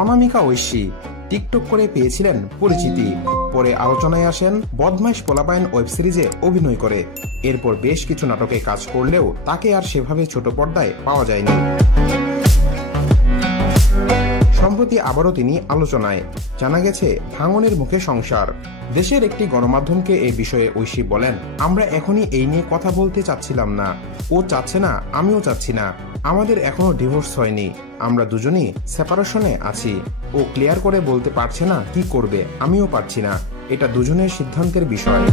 অনামিকা Oishi TikTok করে পেয়েছিলেন পরিচিতি, পরে আলোচনায় আসেন বদমাইশ পোলাপাইন ওয়েব সিরিজে অভিনয় করে। এরপর বেশ কিছু নাটকে কাজ করলেও তাকে আর সেভাবে ছোট পর্দায় পাওয়া যায়নি। সম্প্রতি আবারও তিনি আলোচনায়। জানা গেছে ভাঙনের মুখে সংসার। দেশের একটি গণমাধ্যমকে এ বিষয়ে ঐশী বলেন, আমরা এখনই এই নিয়ে কথা বলতে চাচ্ছিলাম না। ও চাচ্ছে না, আমিও চাচ্ছি না। আমাদের এখনো ডিভোর্স হয়নি, আমরা দুজনই সেপারেশনে আছি। ও ক্লিয়ার করে বলতে পারছে না কি করবে, আমিও পারছি না। এটা দুজনের সিদ্ধান্তের বিষয়।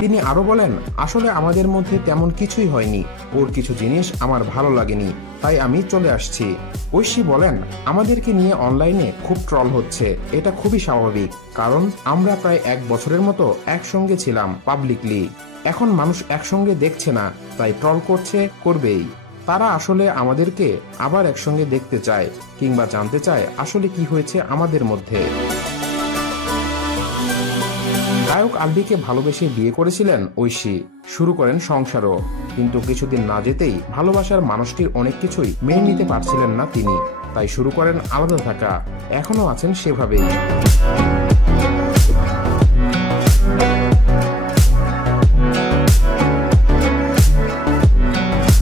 তিনি আরো বলেন, আসলে আমাদের মধ্যে তেমন কিছুই হয়নি। ওর কিছু জিনিস আমার ভালো লাগেনি, তাই আমি চলে আসছি। ঐশী বলেন, আমাদেরকে নিয়ে অনলাইনে খুব ট্রল হচ্ছে। এটা খুবই স্বাভাবিক, কারণ আমরা প্রায় 1 বছরের মতো একসঙ্গে ছিলাম পাবলিকলি। এখন মানুষ একসঙ্গে দেখছে না, তাই ট্রল করছে, করবেই। তারা আসলে আমাদেরকে আবার একসঙ্গে দেখতে চায়, কিংবা জানতে চায় আসলে কি হয়েছে আমাদের মধ্যে। গায়ক আলবিকে ভালোবেসে বিয়ে করেছিলেন ঐশী, শুরু করেন সংসারও। কিন্তু কিছুদিন না যেতেই ভালোবাসার মানুষটির অনেক কিছুই মেনে নিতে পারছিলেন না তিনি, তাই শুরু করেন আলাদা থাকা। এখনো আছেন সেভাবেই।